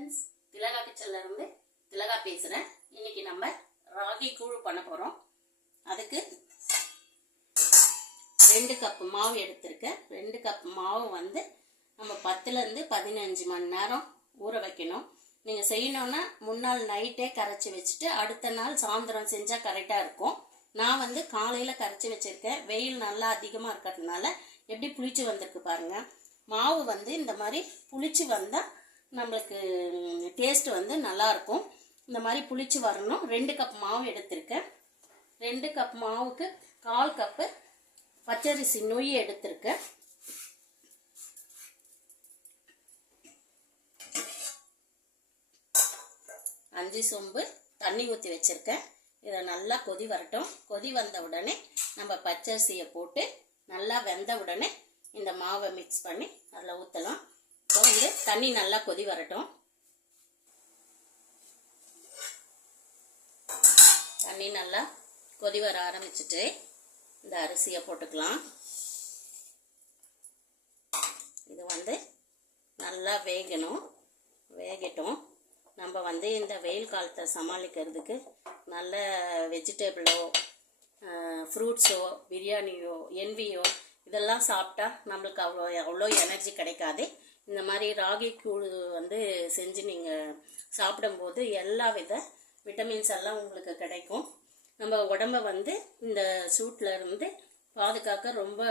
Friends திலகா கிச்சன்லேருந்து திலகா பேசுகிறேன் இன்னைக்கு நம்ம ராகி கூழ் பண்ண போகிறோம் அதுக்கு ரெண்டு கப் மாவு எடுத்திருக்கேன். ரெண்டு கப் மாவு வந்து நம்ம பத்துலேருந்து பதினஞ்சு மணி நேரம் ஊற வைக்கணும். நீங்கள் செய்யணுன்னா முன்னாள் நைட்டே கரைச்சி வச்சுட்டு அடுத்த நாள் சாயந்தரம் செஞ்சால் கரெக்டாக இருக்கும். நான் வந்து காலையில் கரைச்சி வச்சுருக்கேன். வெயில் நல்லா அதிகமாக இருக்கிறதுனால எப்படி புளிச்சு வந்திருக்கு பாருங்கள் மாவு வந்து இந்த மாதிரி புளிச்சு வந்தால் நம்மளுக்கு டேஸ்ட்டு வந்து நல்லாயிருக்கும் இந்த மாதிரி புளிச்சு வரணும். ரெண்டு கப் மாவு எடுத்திருக்கேன். ரெண்டு கப் மாவுக்கு கால் கப்பு பச்சரிசி நொய் எடுத்திருக்கேன். அஞ்சு சொம்பு தண்ணி ஊற்றி வச்சுருக்கேன். இதை நல்லா கொதி வரட்டும். கொதி வந்த உடனே நம்ம பச்சரிசியை போட்டு நல்லா வெந்த உடனே இந்த மாவை மிக்ஸ் பண்ணி அதில் ஊற்றலாம் இப்போ வந்து தண்ணி நல்லா கொதி வரட்டும். தண்ணி நல்லா கொதி வர ஆரம்பிச்சிட்டு இந்த அரிசியை போட்டுக்கலாம். இது வந்து நல்லா வேகணும். வேகட்டும். நம்ம வந்து இந்த வெயில் காலத்தை சமாளிக்கிறதுக்கு நல்ல வெஜிடபிளோ ஃப்ரூட்ஸோ பிரியாணியோ என்வியோ இதெல்லாம் சாப்பிட்டா நம்மளுக்கு அவ்வளோ அவ்வளோ எனர்ஜி கிடைக்காது. இந்த மாதிரி ராகி கூழ் வந்து செஞ்சு நீங்கள் சாப்பிடும்போது எல்லா வித விட்டமின்ஸ் எல்லாம் உங்களுக்கு கிடைக்கும். நம்ம உடம்ப வந்து இந்த சூட்டில் இருந்து பாதுகாக்க ரொம்ப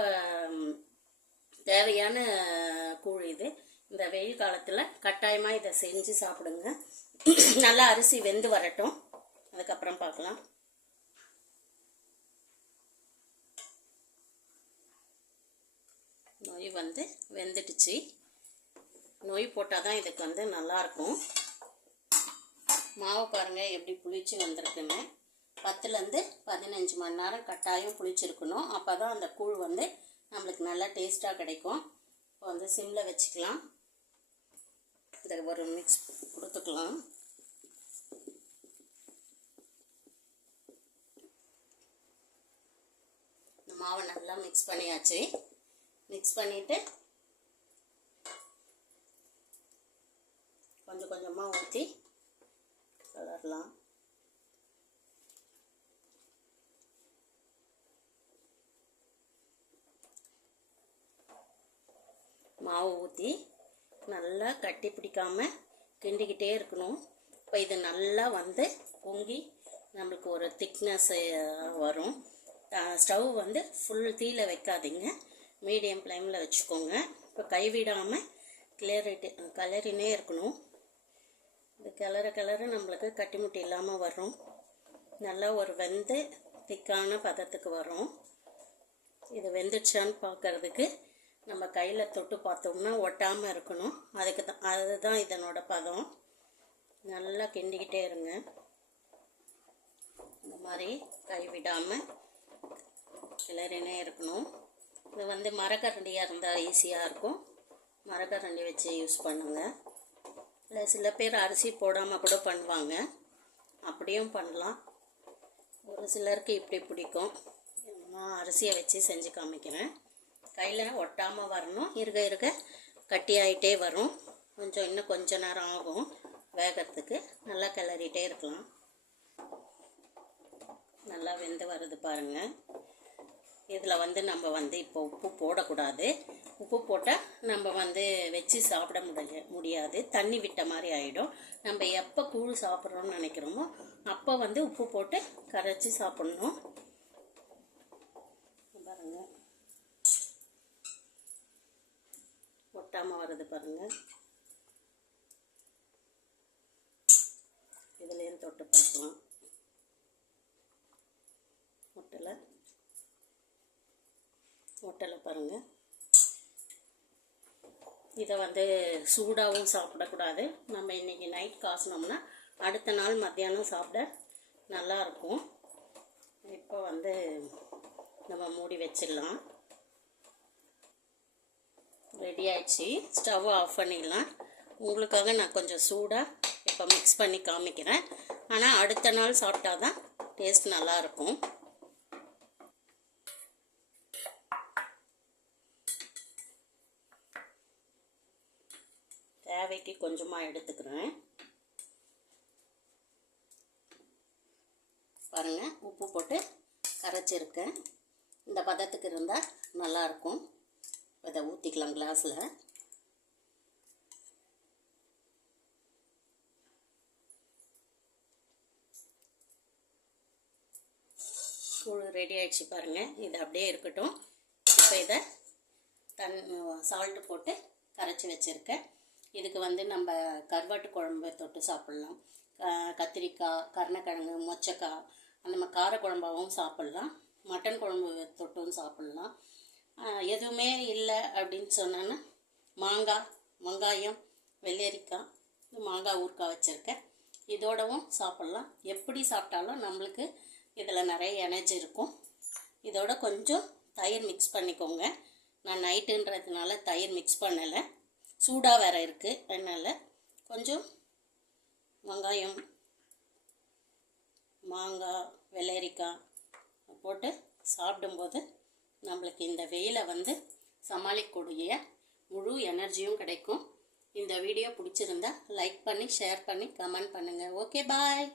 தேவையான கூழ் இது. இந்த வெயில் காலத்தில் கட்டாயமாக இதை செஞ்சு சாப்பிடுங்க. நல்லா அரிசி வெந்து வரட்டும். அதுக்கப்புறம் பார்க்கலாம். நொய் வந்து வெந்துடுச்சு. நொய் போட்டால் தான் இதுக்கு வந்து நல்லாயிருக்கும். மாவு பாருங்கள் எப்படி புளிச்சு வந்திருக்குன்னு. பத்துலேருந்து பதினஞ்சு மணி நேரம் கட்டாயம் புளிச்சிருக்கணும். அப்போ தான் அந்த கூழ் வந்து நம்மளுக்கு நல்லா டேஸ்ட்டாக கிடைக்கும். இப்போ வந்து சிம்மில் வச்சுக்கலாம். இதை ஒரு மிக்ஸ் கொடுத்துக்கலாம். இந்த மாவை நல்லா மிக்ஸ் பண்ணியாச்சு. மிக்ஸ் பண்ணிவிட்டு கொஞ்சம் கொஞ்சமாக ஊற்றி கலரலாம் மாவு ஊற்றி நல்லா கட்டி பிடிக்காம கிண்டிக்கிட்டே இருக்கணும். இப்போ இது நல்லா வந்து பொங்கி நம்மளுக்கு ஒரு திக்னஸ் வரும். ஸ்டவ் வந்து ஃபுல் தீயில் வைக்காதீங்க. மீடியம் ஃப்ளேமில் வச்சுக்கோங்க. இப்போ கைவிடாமல் கிளறிட்டு கலரினே இருக்கணும். இது கிளற கிளற நம்மளுக்கு கட்டிமுட்டி இல்லாமல் வரும். நல்லா ஒரு வெந்து திக்கான பதத்துக்கு வரும். இது வெந்துடுச்சான்னு பார்க்கறதுக்கு நம்ம கையில் தொட்டு பார்த்தோம்னா ஒட்டாமல் இருக்கணும். அதுக்கு தான் அதுதான் இதனோட பதம். நல்லா கிண்டிக்கிட்டே இருங்க. இந்த மாதிரி கைவிடாமல் கிளறினே இருக்கணும். இது வந்து மரக்கரண்டியாக இருந்தால் ஈஸியாக இருக்கும். மரக்கரண்டி வச்சு யூஸ் பண்ணுங்கள் இல்லை சில பேர் அரிசி போடாமல் கூட பண்ணுவாங்க. அப்படியும் பண்ணலாம். ஒரு சிலருக்கு இப்படி பிடிக்கும். நான் அரிசியை வச்சு செஞ்சு காமிக்கிறேன். கையில் ஒட்டாமல் வரணும். இருக இருக்க கட்டியாயிட்டே வரும். கொஞ்சம் இன்னும் கொஞ்ச நேரம் ஆகும் வேகத்துக்கு. நல்லா கிளறிட்டே இருக்கலாம். நல்லா வெந்து வருது பாருங்கள் இதில் வந்து நம்ம வந்து இப்போ உப்பு போடக்கூடாது. உப்பு போட்டால் நம்ம வந்து வச்சு சாப்பிட முடிய முடியாது. தண்ணி விட்ட மாதிரி ஆகிடும் நம்ம எப்போ கூழ் சாப்பிட்றோம்னு நினைக்கிறோமோ அப்போ வந்து உப்பு போட்டு கரைச்சி சாப்பிட்ணும். பாருங்க. ஒட்டாமல் வருது பாருங்கள் இதுலேயும் தொட்டு பார்க்கலாம். ஒட்டலை. ஹோட்டலில் பாருங்கள் இதை வந்து சூடாகவும் சாப்பிடக்கூடாது. நம்ம இன்றைக்கி நைட் காசினோம்னா அடுத்த நாள் மத்தியானம் சாப்பிட நல்லா இருக்கும் இப்போ வந்து நம்ம மூடி வச்சிடலாம். ரெடி ஆயிடுச்சு. ஸ்டவ் ஆஃப் பண்ணிடலாம். உங்களுக்காக நான் கொஞ்சம் சூடாக இப்போ மிக்ஸ் பண்ணி காமிக்கிறேன். ஆனால் அடுத்த நாள் சாப்பிட்டா தான் டேஸ்ட் நல்லாயிருக்கும் தேவைக்கு கொஞ்சமாக எடுத்துக்கிறேன். பாருங்கள் உப்பு போட்டு கரைச்சிருக்கேன். இந்த பதத்துக்கு இருந்தால் நல்லாயிருக்கும் இதை ஊற்றிக்கலாம் கிளாஸில் கூழ் ரெடி ஆகிடுச்சு பாருங்கள் இது அப்படியே இருக்கட்டும். இப்போ இதை தன் சால்ட்டு போட்டு கரைச்சி வச்சுருக்கேன். இதுக்கு வந்து நம்ம கருவாட்டு குழம்பு தொட்டு சாப்பிட்லாம். க- கத்திரிக்காய் கருணக்கிழங்கு மொச்சக்காய் அந்த மாதிரி கார குழம்பாகவும் சாப்பிட்லாம். மட்டன் குழம்பு தொட்டும் சாப்பிட்லாம். எதுவுமே இல்லை அப்படின்னு சொன்னோன்னா மாங்காய் வெங்காயம் வெள்ளரிக்காய் மாங்காய் ஊறுக்காய் வச்சுருக்கேன். இதோடவும் சாப்பிட்லாம். எப்படி சாப்பிட்டாலும் நம்மளுக்கு இதில் நிறைய எனர்ஜி இருக்கும். இதோட கொஞ்சம் தயிர் மிக்ஸ் பண்ணிக்கோங்க. நான் நைட்டுன்றதுனால தயிர் மிக்ஸ் பண்ணலை. சூடாக வேற இருக்குது அதனால் கொஞ்சம் வெங்காயம் மாங்காய் வெள்ளரிக்காய் போட்டு சாப்பிடும்போது நம்மளுக்கு இந்த வெயிலை வந்து சமாளிக்கக்கூடிய முழு எனர்ஜியும் கிடைக்கும். இந்த வீடியோ பிடிச்சிருந்தா லைக் பண்ணி ஷேர் பண்ணி கமெண்ட் பண்ணுங்கள் ஓகே பாய்.